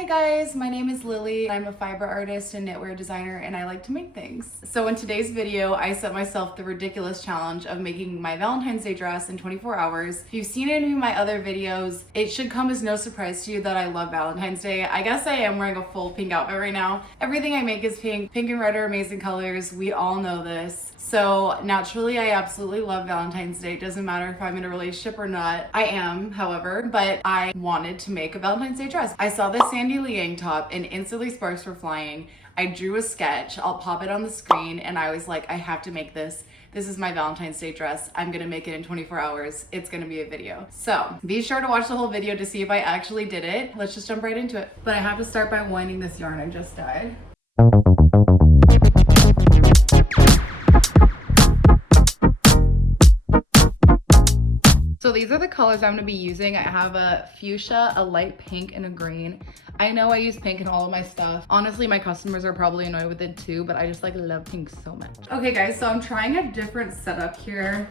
Hi guys, my name is Lily. I'm a fiber artist and knitwear designer and I like to make things. So in today's video, I set myself the ridiculous challenge of making my Valentine's Day dress in 24 hours. If you've seen any of my other videos, it should come as no surprise to you that I love Valentine's Day. I guess I am wearing a full pink outfit right now. Everything I make is pink. Pink and red are amazing colors. We all know this. So naturally, I absolutely love Valentine's Day. It doesn't matter if I'm in a relationship or not. I am, however, but I wanted to make a Valentine's Day dress. I saw this Sandy Liang top and instantly sparks were flying. I drew a sketch. I'll pop it on the screen and I was like, I have to make this. This is my Valentine's Day dress. I'm gonna make it in 24 hours. It's gonna be a video. So be sure to watch the whole video to see if I actually did it. Let's just jump right into it. But I have to start by winding this yarn I just dyed. So these are the colors I'm gonna be using. I have a fuchsia, a light pink, and a green. I know I use pink in all of my stuff. Honestly, my customers are probably annoyed with it too, but I just love pink so much. Okay guys, so I'm trying a different setup here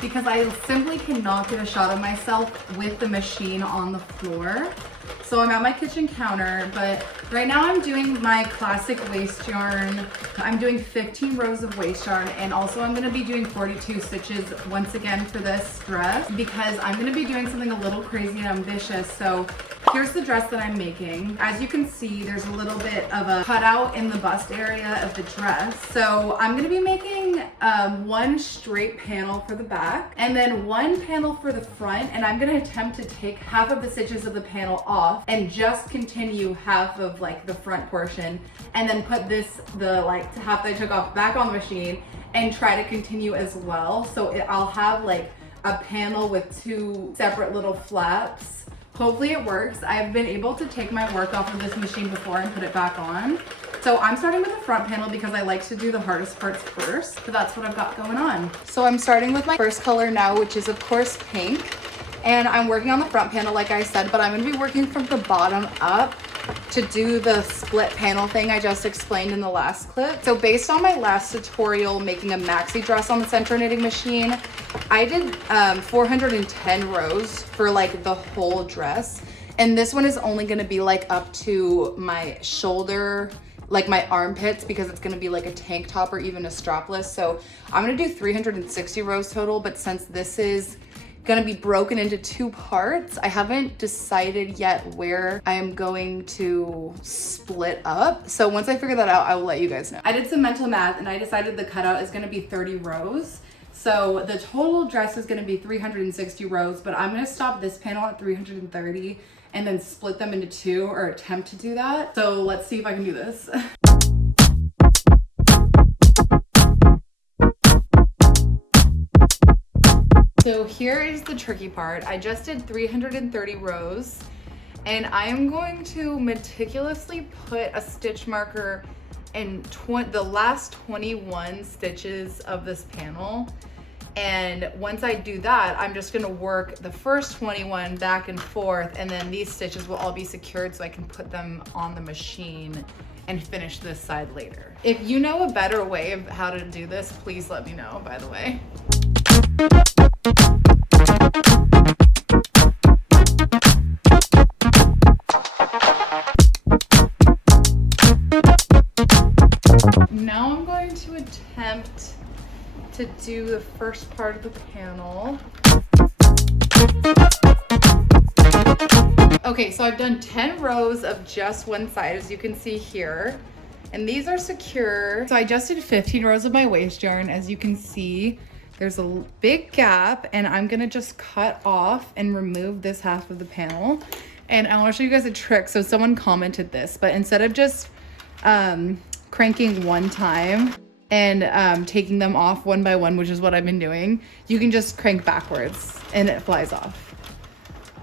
because I simply cannot get a shot of myself with the machine on the floor. So I'm at my kitchen counter, but right now I'm doing my classic waist yarn. I'm doing 15 rows of waist yarn, and also I'm gonna be doing 42 stitches once again for this dress because I'm gonna be doing something a little crazy and ambitious. So here's the dress that I'm making. As you can see, there's a little bit of a cutout in the bust area of the dress. So I'm gonna be making one straight panel for the back and then one panel for the front, and I'm gonna attempt to take half of the stitches of the panel off and just continue half of like the front portion, and then put the half that I took off back on the machine and try to continue as well. So I'll have like a panel with two separate little flaps. Hopefully it works. I've been able to take my work off of this machine before and put it back on. So I'm starting with the front panel because I like to do the hardest parts first. So that's what I've got going on. So I'm starting with my first color now, which is of course pink. And I'm working on the front panel like I said, but I'm gonna be working from the bottom up to do the split panel thing I just explained in the last clip. So based on my last tutorial making a maxi dress on the Sentro knitting machine, I did 410 rows for like the whole dress. And this one is only gonna be like up to my shoulder, like my armpits, because it's gonna be like a tank top or even a strapless. So I'm gonna do 360 rows total, but since this is gonna be broken into two parts, I haven't decided yet where I am going to split up. So once I figure that out, I will let you guys know. I did some mental math and I decided the cutout is gonna be 30 rows. So the total dress is gonna be 360 rows, but I'm gonna stop this panel at 330 and then split them into two, or attempt to do that. So let's see if I can do this. So here is the tricky part. I just did 330 rows and I am going to meticulously put a stitch marker in the last 21 stitches of this panel. And once I do that, I'm just gonna work the first 21 back and forth, and then these stitches will all be secured so I can put them on the machine and finish this side later. If you know a better way of how to do this, please let me know, by the way. Now I'm going to attempt to do the first part of the panel. Okay, so I've done 10 rows of just one side, as you can see here, and these are secure. So I just did 15 rows of my waist yarn. As you can see, there's a big gap, and I'm gonna just cut off and remove this half of the panel. And I wanna show you guys a trick. So someone commented this, but instead of just cranking one time and taking them off one by one, which is what I've been doing, you can just crank backwards and it flies off,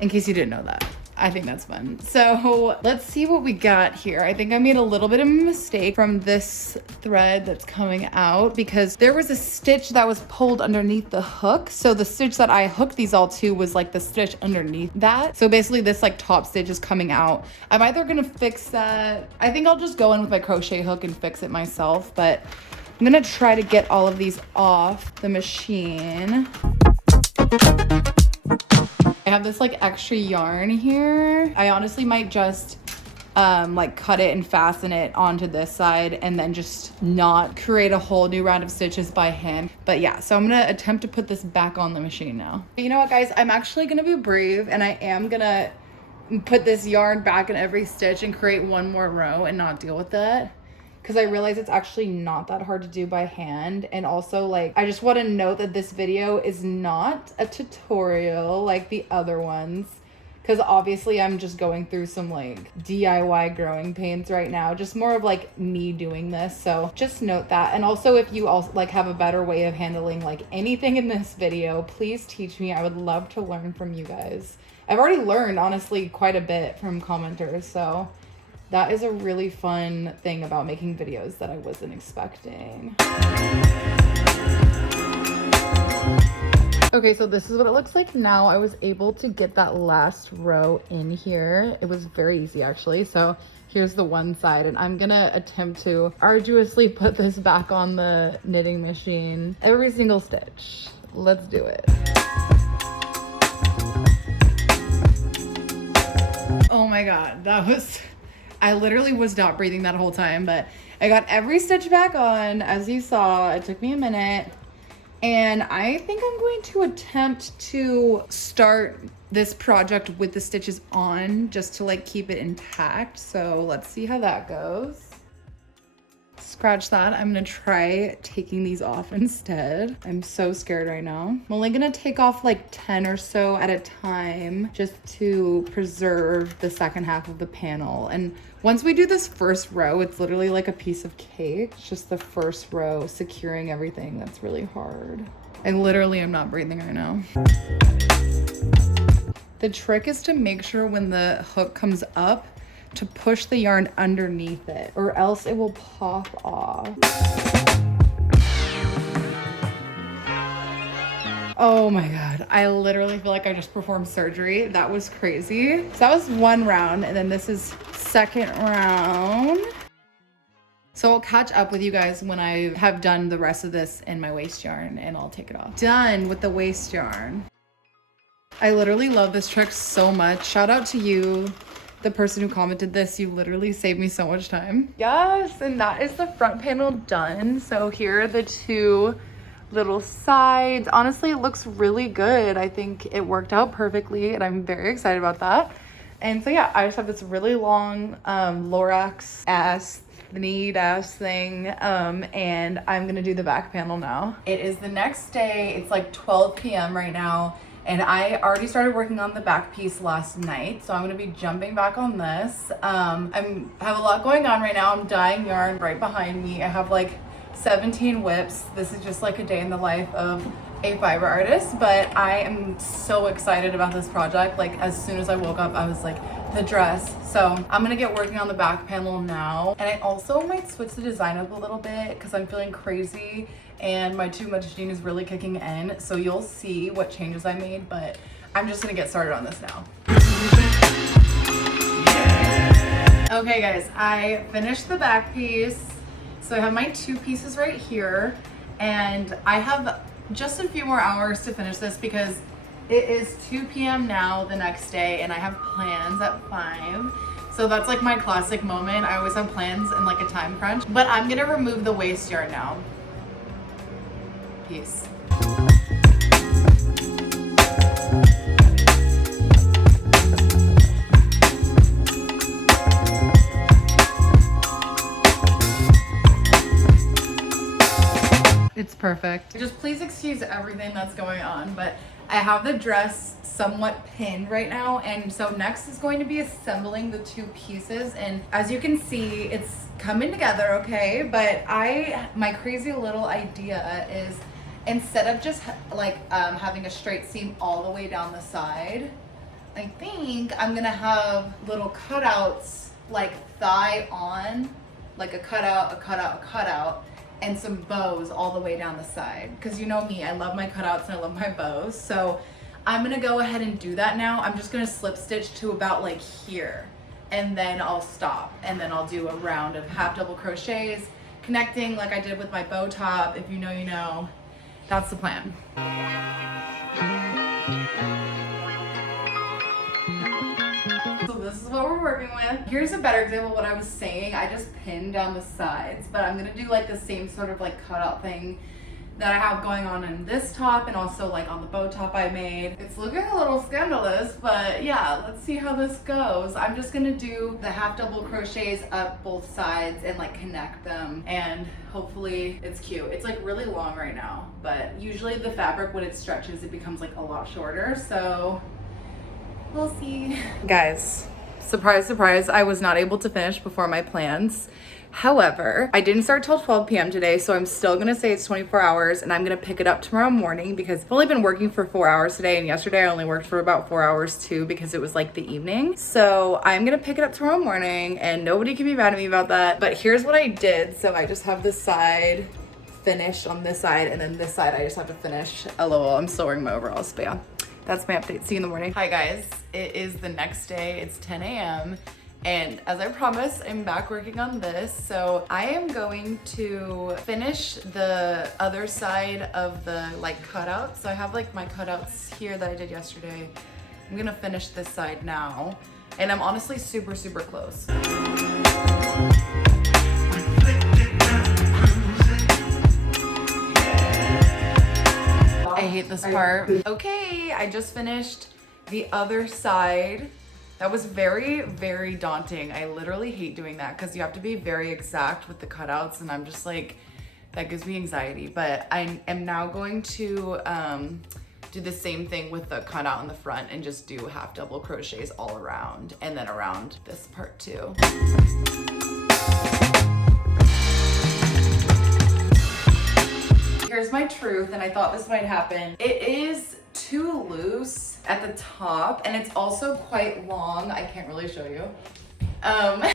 in case you didn't know that. I think that's fun. So let's see what we got here. I think I made a little bit of a mistake from this thread that's coming out, because there was a stitch that was pulled underneath the hook. So the stitch that I hooked these all to was like the stitch underneath that. So basically this like top stitch is coming out. I'm either gonna fix that. I think I'll just go in with my crochet hook and fix it myself, but I'm gonna try to get all of these off the machine. I have this like extra yarn here. I honestly might just like cut it and fasten it onto this side and then just not create a whole new round of stitches by hand. But yeah, so I'm gonna attempt to put this back on the machine now. You know what, guys, I'm actually gonna be brave and I am gonna put this yarn back in every stitch and create one more row and not deal with that, because I realize it's actually not that hard to do by hand. And also, like, I just want to note that this video is not a tutorial like the other ones, because obviously I'm just going through some like DIY growing pains right now, just more of like me doing this. So just note that. And also, if you also like have a better way of handling like anything in this video, please teach me. I would love to learn from you guys. I've already learned, honestly, quite a bit from commenters, so that is a really fun thing about making videos that I wasn't expecting. Okay, so this is what it looks like now. I was able to get that last row in here. It was very easy, actually. So here's the one side, and I'm gonna attempt to arduously put this back on the knitting machine every single stitch. Let's do it. Oh my God, that was... I literally was not breathing that whole time, but I got every stitch back on. As you saw, it took me a minute. And I think I'm going to attempt to start this project with the stitches on just to like keep it intact. So let's see how that goes. Scratch that. I'm gonna try taking these off instead. I'm so scared right now. I'm only gonna take off like 10 or so at a time just to preserve the second half of the panel. And once we do this first row, it's literally like a piece of cake. It's just the first row securing everything that's really hard. I literally am not breathing right now. The trick is to make sure when the hook comes up to push the yarn underneath it, or else it will pop off. Oh my God, I literally feel like I just performed surgery. That was crazy. So that was one round, and then this is second round. So I'll catch up with you guys when I have done the rest of this in my waste yarn, and I'll take it off. Done with the waste yarn. I literally love this trick so much. Shout out to you, the person who commented this. You literally saved me so much time. Yes, and that is the front panel done. So here are the two little sides. Honestly, it looks really good. I think it worked out perfectly, and I'm very excited about that. And so yeah, I just have this really long Lorax ass thing, and I'm gonna do the back panel now. It is the next day. It's like 12 p.m. right now. And I already started working on the back piece last night, so I'm gonna be jumping back on this. I have a lot going on right now. I'm dyeing yarn right behind me. I have like 17 whips. This is just like a day in the life of a fiber artist, but I am so excited about this project. Like, as soon as I woke up, I was like, the dress. So I'm gonna get working on the back panel now. And I also might switch the design up a little bit because I'm feeling crazy and my too much gene is really kicking in. So you'll see what changes I made, but I'm just gonna get started on this now. Okay guys, I finished the back piece. So I have my two pieces right here, and I have just a few more hours to finish this because it is 2 p.m. now the next day, and I have plans at 5. So that's like my classic moment. I always have plans and like a time crunch, but I'm gonna remove the waste yarn now. Peace. It's perfect. Just please excuse everything that's going on, but I have the dress somewhat pinned right now, and so next is going to be assembling the two pieces. And as you can see, it's coming together, okay? But my crazy little idea is, instead of just like having a straight seam all the way down the side, I think I'm gonna have little cutouts, like thigh on, like a cutout, a cutout, a cutout, and some bows all the way down the side. Because you know me, I love my cutouts and I love my bows. So I'm gonna go ahead and do that now. I'm just gonna slip stitch to about like here, and then I'll stop, and then I'll do a round of half double crochets, connecting like I did with my bow top. If you know, you know. That's the plan. So this this is what we're working with. Here's a better example of what I was saying. I just pinned down the sides, but I'm gonna do like the same sort of like cutout thing that I have going on in this top and also like on the bow top I made. It's looking a little scandalous, but yeah, let's see how this goes. I'm just gonna do the half double crochets up both sides and like connect them, and hopefully it's cute. It's like really long right now, but usually the fabric, when it stretches, it becomes like a lot shorter, so we'll see. Guys, surprise, surprise, I was not able to finish before my plans. However, I didn't start till 12 p.m. today, so I'm still gonna say it's 24 hours, and I'm gonna pick it up tomorrow morning because I've only been working for 4 hours today, and yesterday I only worked for about 4 hours too because it was like the evening. So I'm gonna pick it up tomorrow morning, and nobody can be mad at me about that. But here's what I did. So I just have this side finished on this side, and then this side I just have to finish. LOL, I'm still wearing my overalls, but yeah, that's my update. See you in the morning. Hi guys, it is the next day. It's 10 a.m. And as I promised, I'm back working on this. So I am going to finish the other side of the like cutout. So I have like my cutouts here that I did yesterday. I'm gonna finish this side now. And I'm honestly super, super close. I hate this part. Okay, I just finished the other side. That was very, very daunting. I literally hate doing that because you have to be very exact with the cutouts, and I'm just like, that gives me anxiety. But I am now going to do the same thing with the cutout in the front and just do half double crochets all around, and then around this part too. Here's my truth, and I thought this might happen. It is too loose at the top, and it's also quite long. I can't really show you.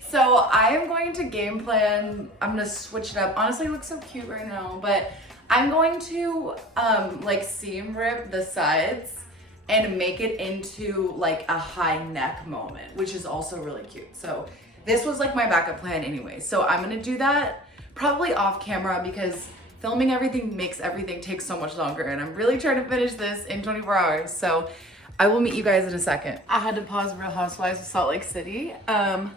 So I am going to game plan. I'm gonna switch it up. Honestly, it looks so cute right now, but I'm going to like seam rip the sides and make it into like a high neck moment, which is also really cute. So this was like my backup plan anyway. So I'm gonna do that probably off camera because filming everything makes everything take so much longer, and I'm really trying to finish this in 24 hours. So I will meet you guys in a second. I had to pause Real Housewives of Salt Lake City. Hi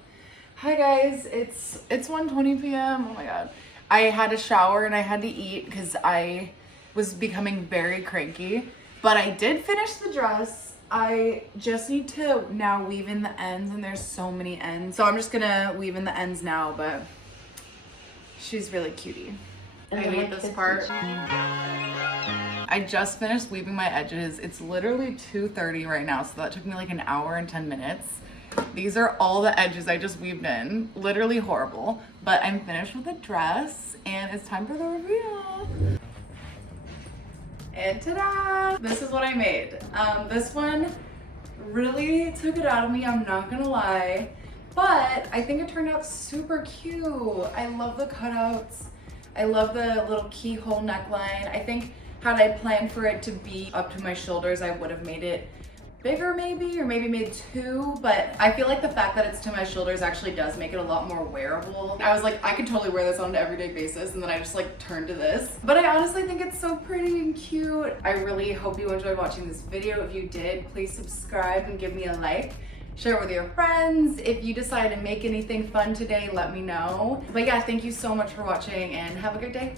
guys, it's 1:20 p.m. Oh my God. I had a shower and I had to eat because I was becoming very cranky, but I did finish the dress. I just need to now weave in the ends, and there's so many ends. So I'm just gonna weave in the ends now, but she's really cutie. I hate this part. I just finished weaving my edges. It's literally 2:30 right now, so that took me like an hour and 10 minutes. These are all the edges I just weaved in. Literally horrible, but I'm finished with the dress, and it's time for the reveal. And ta-da! This is what I made. This one really took it out of me, I'm not gonna lie, but I think it turned out super cute. I love the cutouts. I love the little keyhole neckline. I think had I planned for it to be up to my shoulders, I would have made it bigger maybe, or maybe made two, but I feel like the fact that it's to my shoulders actually does make it a lot more wearable. I was like, I could totally wear this on an everyday basis, and then I just like turned to this. But I honestly think it's so pretty and cute. I really hope you enjoyed watching this video. If you did, please subscribe and give me a like. Share it with your friends. If you decide to make anything fun today, let me know. But yeah, thank you so much for watching, and have a good day.